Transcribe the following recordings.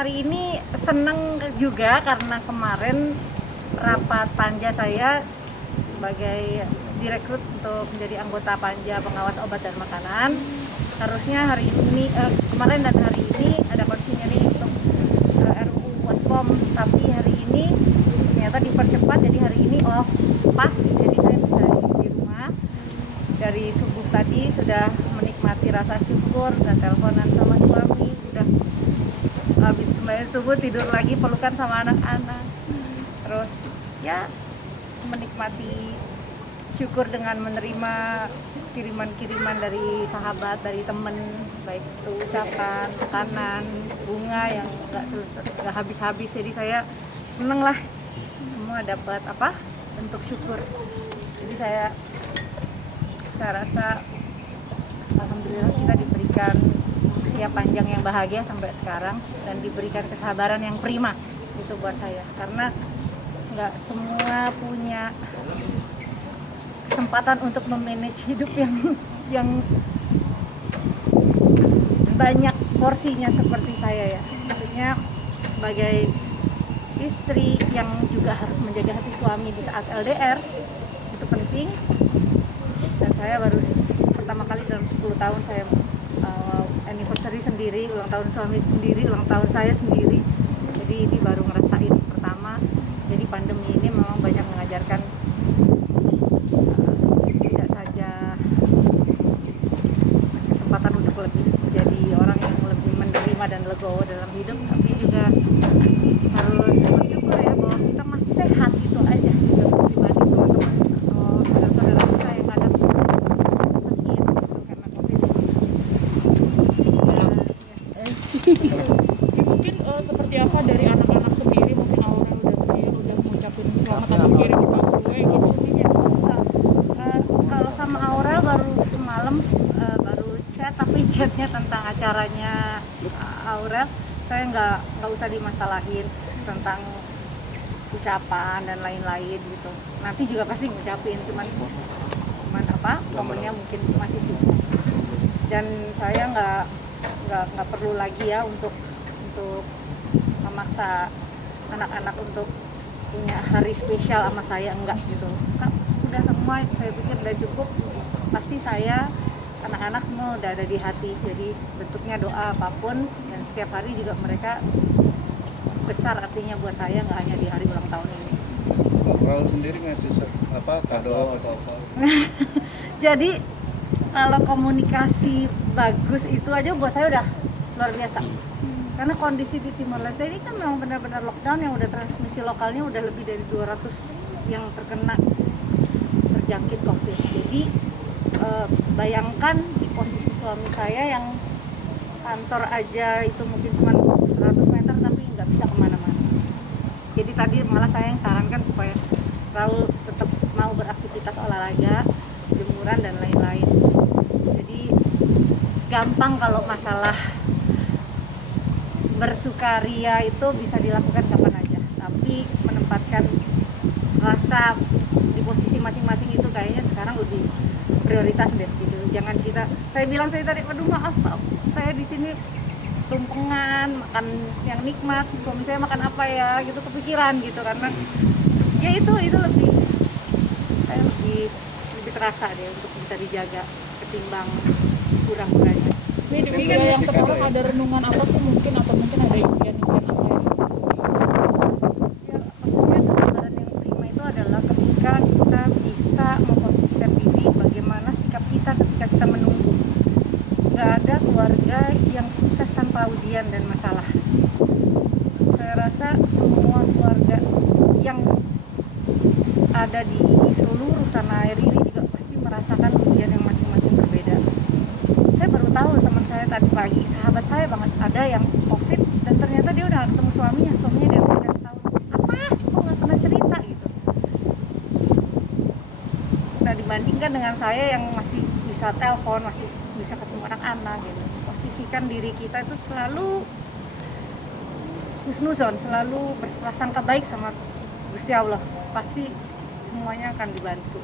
Hari ini senang juga karena kemarin rapat panja saya sebagai direkrut untuk menjadi anggota panja pengawas obat dan makanan. Harusnya hari ini, kemarin dan hari ini ada konsinya nih untuk RUU Waspom, tapi hari ini ternyata dipercepat, jadi hari ini pas, jadi saya bisa di rumah. Dari subuh tadi sudah menikmati rasa syukur, dan teleponan sama suami, sudah habis sembahyang subuh tidur lagi pelukan sama anak-anak, terus ya menikmati syukur dengan menerima kiriman-kiriman dari sahabat, dari temen, baik itu ucapan, makanan, bunga yang nggak habis-habis. Jadi saya seneng lah, semua dapat bentuk syukur. Jadi saya rasa alhamdulillah kita diberikan usia panjang yang bahagia sampai sekarang, dan diberikan kesabaran yang prima. Itu buat saya, karena nggak semua punya kesempatan untuk memanage hidup yang banyak porsinya seperti saya ya. Maksudnya sebagai istri yang juga harus menjaga hati suami di saat LDR, itu penting. Dan saya baru pertama kali dalam 10 tahun saya anniversary sendiri, ulang tahun suami sendiri, ulang tahun saya sendiri. Jadi ini baru ngerasain pertama. Jadi pandemi ini memang banyak mengajarkan tidak saja kesempatan untuk lebih menjadi orang yang lebih menerima dan legowo dalam hidup, tapi juga harus bersyukur ya bahwa kita masih sehat, itu aja gitu, dibanding teman-teman atau saudara kita yang ada sakit gitu karena COVID ini. Mungkin seperti apa dari anak-anak sendiri, mungkin Aura udah kecil, udah mengucapin selamat atau kirim kue gitu. Kalau sama Aura baru semalam baru chat, tapi chatnya tentang acaranya Aura. Saya nggak usah dimasalahin tentang ucapan dan lain-lain gitu. Nanti juga pasti ngucapin, cuman momennya mungkin masih sibuk. Dan saya nggak perlu lagi ya untuk memaksa anak-anak untuk punya hari spesial sama saya, enggak gitu. Udah semua saya pikir udah cukup. Pasti saya, anak-anak semua udah ada di hati, jadi bentuknya doa apapun, dan setiap hari juga mereka besar artinya buat saya, nggak hanya di hari ulang tahun ini. Kalau sendiri ngasih kado apa? Jadi kalau komunikasi bagus itu aja buat saya udah luar biasa. Karena kondisi di Timor Leste ini kan memang benar-benar lockdown, yang udah transmisi lokalnya udah lebih dari 200 yang terjangkit COVID. Jadi bayangkan di posisi suami saya yang kantor aja itu mungkin cuma 100 meter tapi nggak bisa kemana-mana. Jadi tadi malah saya yang sarankan supaya Raul tetap mau beraktivitas olahraga, jemuran dan lain-lain. Jadi gampang kalau masalah bersukaria itu bisa dilakukan kapan aja, tapi menempatkan rasa di posisi masing-masing itu kayaknya sekarang lebih prioritas deh gitu. Jangan saya bilang saya tadi, aduh maaf saya di sini tumpengan makan yang nikmat, suami saya makan apa ya gitu, kepikiran gitu, karena ya itu lebih terasa deh untuk bisa dijaga ketimbang kurang-kurangnya. Ini di usia yang sekarang ada renungan apa sih mungkin, atau mungkin ada impian-impian apa yang bisa ya, maksudnya kesabaran yang prima itu adalah ketika kita bisa memposisikan diri bagaimana sikap kita ketika kita menunggu. Nggak ada keluarga yang sukses tanpa ujian dan masalah. Saya rasa semua keluarga yang ada di seluruh tanah air ini juga pasti merasakan ujian yang masing-masing berbeda. Saya baru tahu, teman saya tadi pagi, sahabat saya banget, ada yang COVID dan ternyata dia udah ketemu suaminya di Amerika setahun. Apa? Kok nggak pernah cerita gitu. Nah, dibandingkan dengan saya yang masih bisa telepon, masih bisa ketemu anak-anak gitu. Posisikan diri kita itu selalu husnuzon, selalu berprasangka baik sama Gusti Allah. Pasti semuanya akan dibantu.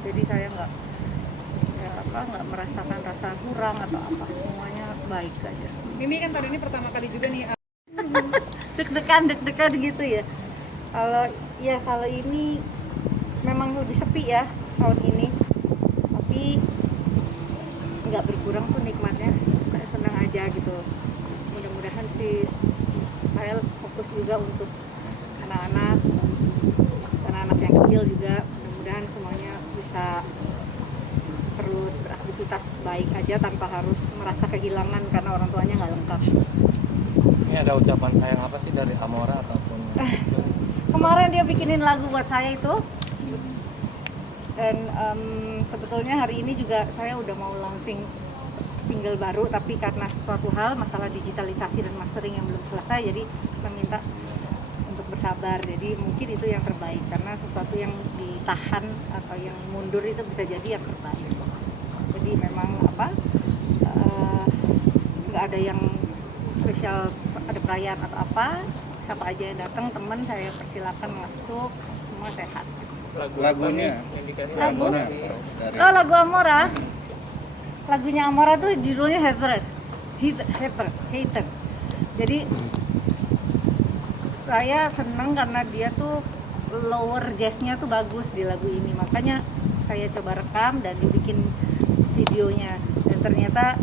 Jadi saya nggak merasakan rasa kurang atau apa, semuanya baik aja. ini kan tahun ini pertama kali juga nih deg-degan gitu ya. Kalau ini memang lebih sepi ya tahun ini, tapi nggak berkurang tuh nikmatnya, kayak senang aja gitu. Mudah-mudahan sih saya fokus juga untuk anak-anak yang kecil juga, mudah-mudahan semuanya bisa terus beraktivitas baik aja tanpa harus merasa kehilangan karena orang tuanya nggak lengkap. Ini ada ucapan sayang apa sih dari Amora ataupun Kemarin dia bikinin lagu buat saya itu, dan sebetulnya hari ini juga saya udah mau launching single baru, tapi karena suatu hal masalah digitalisasi dan mastering yang belum selesai, jadi meminta untuk bersabar. Jadi mungkin itu yang terbaik, karena sesuatu yang ditahan atau yang mundur itu bisa jadi yang terbaik. Jadi memang nggak ada yang spesial, ada perayaan atau apa, siapa aja yang datang, teman saya persilakan masuk, semua sehat. Lagunya dari Lagu Amora, lagunya Amora tuh judulnya Hater. Jadi saya senang karena dia tuh lower jazznya tuh bagus di lagu ini, makanya saya coba rekam dan dibikin videonya, dan ternyata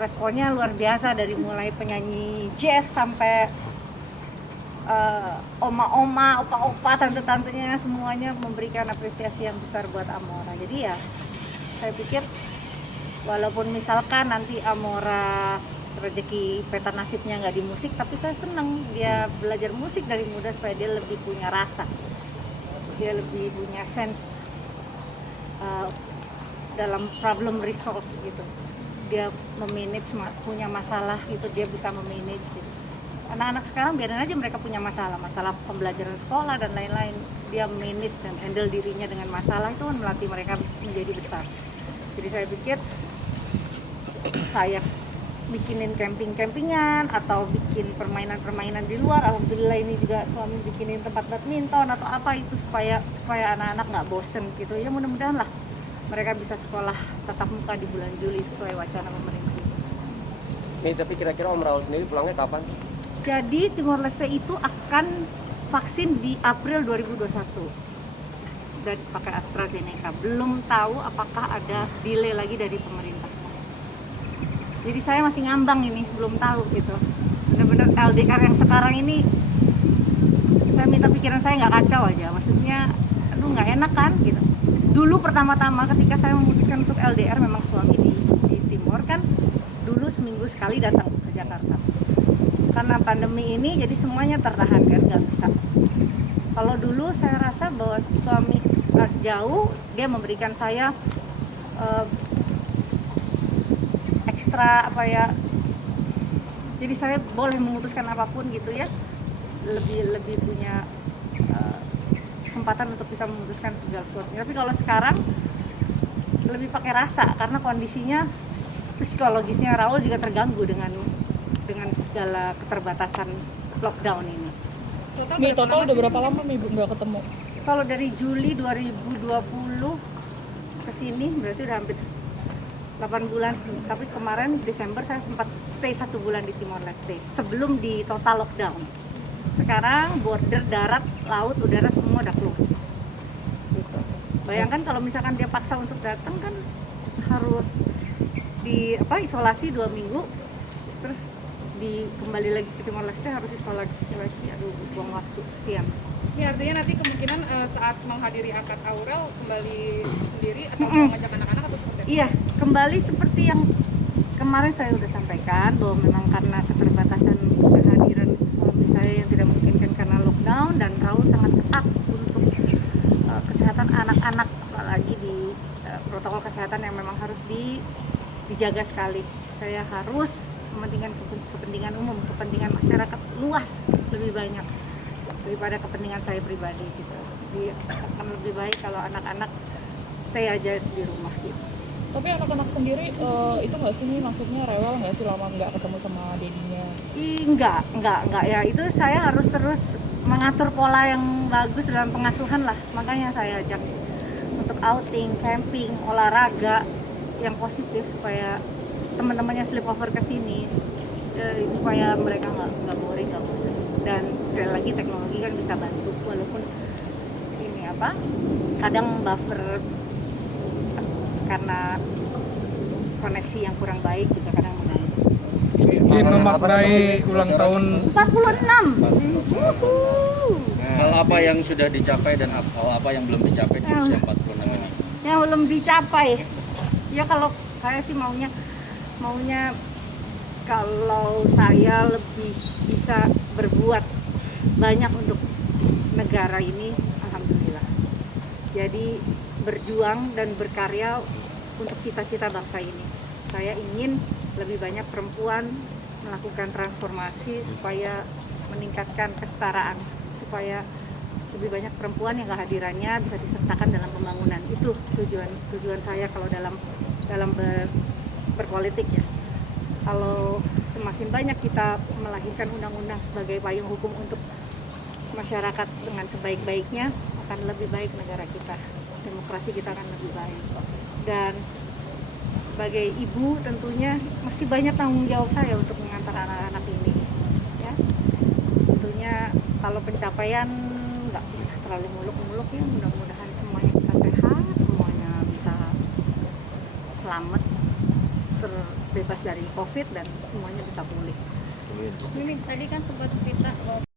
responnya luar biasa, dari mulai penyanyi jazz sampai oma-oma, opa-opa, tante-tantenya, semuanya memberikan apresiasi yang besar buat Amora. Jadi ya saya pikir walaupun misalkan nanti Amora rezeki peta nasibnya nggak di musik, tapi saya senang dia belajar musik dari muda supaya dia lebih punya rasa, dia lebih punya sense dalam problem resolve gitu. Dia memanage, punya masalah gitu, dia bisa memanage gitu. Anak-anak sekarang biarin aja mereka punya masalah pembelajaran sekolah dan lain-lain, dia manage dan handle dirinya dengan masalah, itu kan melatih mereka menjadi besar. Jadi saya pikir saya bikinin camping-campingan atau bikin permainan-permainan di luar, alhamdulillah ini juga suami bikinin tempat badminton atau apa itu supaya anak-anak nggak bosen gitu ya. Mudah-mudahan lah mereka bisa sekolah tatap muka di bulan Juli sesuai wacana pemerintah. Nih, tapi kira-kira Om Raul sendiri pulangnya kapan? Jadi Timor Leste itu akan vaksin di April 2021 dan pakai AstraZeneca. Belum tahu apakah ada delay lagi dari pemerintah. Jadi saya masih ngambang ini, belum tahu gitu. Benar-benar LDR yang sekarang ini, saya minta pikiran saya nggak kacau aja. Maksudnya, aduh nggak enak kan gitu. Dulu pertama-tama ketika saya memutuskan untuk LDR, memang suami di Timor kan, dulu seminggu sekali datang ke Jakarta. Karena pandemi ini jadi semuanya tertahan kan, nggak bisa. Kalau dulu saya rasa bahwa suami jauh, dia memberikan saya ekstra jadi saya boleh memutuskan apapun gitu ya, lebih punya kesempatan untuk bisa memutuskan segala sesuatu. Tapi kalau sekarang lebih pakai rasa, karena kondisinya psikologisnya Raul juga terganggu dengan segala keterbatasan lockdown ini. Total udah berapa lama Ibu nggak ketemu? Kalau dari Juli 2020 ke sini berarti udah hampir 8 bulan. Tapi kemarin Desember saya sempat stay 1 bulan di Timor Leste sebelum di total lockdown. Sekarang border darat, laut, udara semua udah close. Gitu. Bayangkan kalau misalkan dia paksa untuk datang kan harus isolasi 2 minggu, terus kembali lagi ke Timor Leste harus isolasi lagi, aduh buang waktu, kesian. Ya, artinya nanti kemungkinan saat menghadiri akad Aurel kembali sendiri atau mengajak anak-anak atau seperti apa? Iya, kembali seperti yang kemarin saya udah sampaikan, bahwa memang karena keterbatasan kehadiran suami saya yang tidak memungkinkan karena lockdown, dan Raul sangat ketat untuk kesehatan anak-anak, apalagi di protokol kesehatan yang memang harus dijaga sekali. Saya harus mementingkan kepentingan umum, kepentingan masyarakat luas lebih banyak daripada kepentingan saya pribadi gitu. Jadi akan lebih baik kalau anak-anak stay aja di rumah gitu. Tapi anak-anak sendiri itu nggak sih, maksudnya rewel nggak sih lama nggak ketemu sama dedinya? Enggak ya, itu saya harus terus mengatur pola yang bagus dalam pengasuhan lah. Makanya saya ajak untuk outing, camping, olahraga yang positif supaya teman-temannya sleepover ke sini. supaya mereka nggak boring, nggak bosan. Dan sekali lagi teknologi kan bisa bantu, walaupun ini apa kadang buffer karena koneksi yang kurang baik juga kadang mengganggu. Ini memaknai ulang tahun 46. Hal apa yang sudah dicapai dan hal apa yang belum dicapai di usia 46 ini? Yang belum dicapai ya, kalau saya sih maunya kalau saya lebih bisa berbuat banyak untuk negara ini, alhamdulillah. Jadi berjuang dan berkarya untuk cita-cita bangsa ini. Saya ingin lebih banyak perempuan melakukan transformasi supaya meningkatkan kesetaraan, supaya lebih banyak perempuan yang kehadirannya bisa disertakan dalam pembangunan. Itu tujuan saya kalau dalam berpolitik ya. Kalau semakin banyak kita melahirkan undang-undang sebagai payung hukum untuk masyarakat dengan sebaik-baiknya, akan lebih baik negara kita, demokrasi kita akan lebih baik. Dan sebagai ibu tentunya masih banyak tanggung jawab saya untuk mengantar anak-anak ini ya. Tentunya kalau pencapaian nggak usah terlalu muluk-muluk ya, mudah-mudahan semuanya bisa sehat, semuanya bisa selamat, terbebas dari COVID dan semuanya bisa pulih. Ini tadi kan sempat cerita bahwa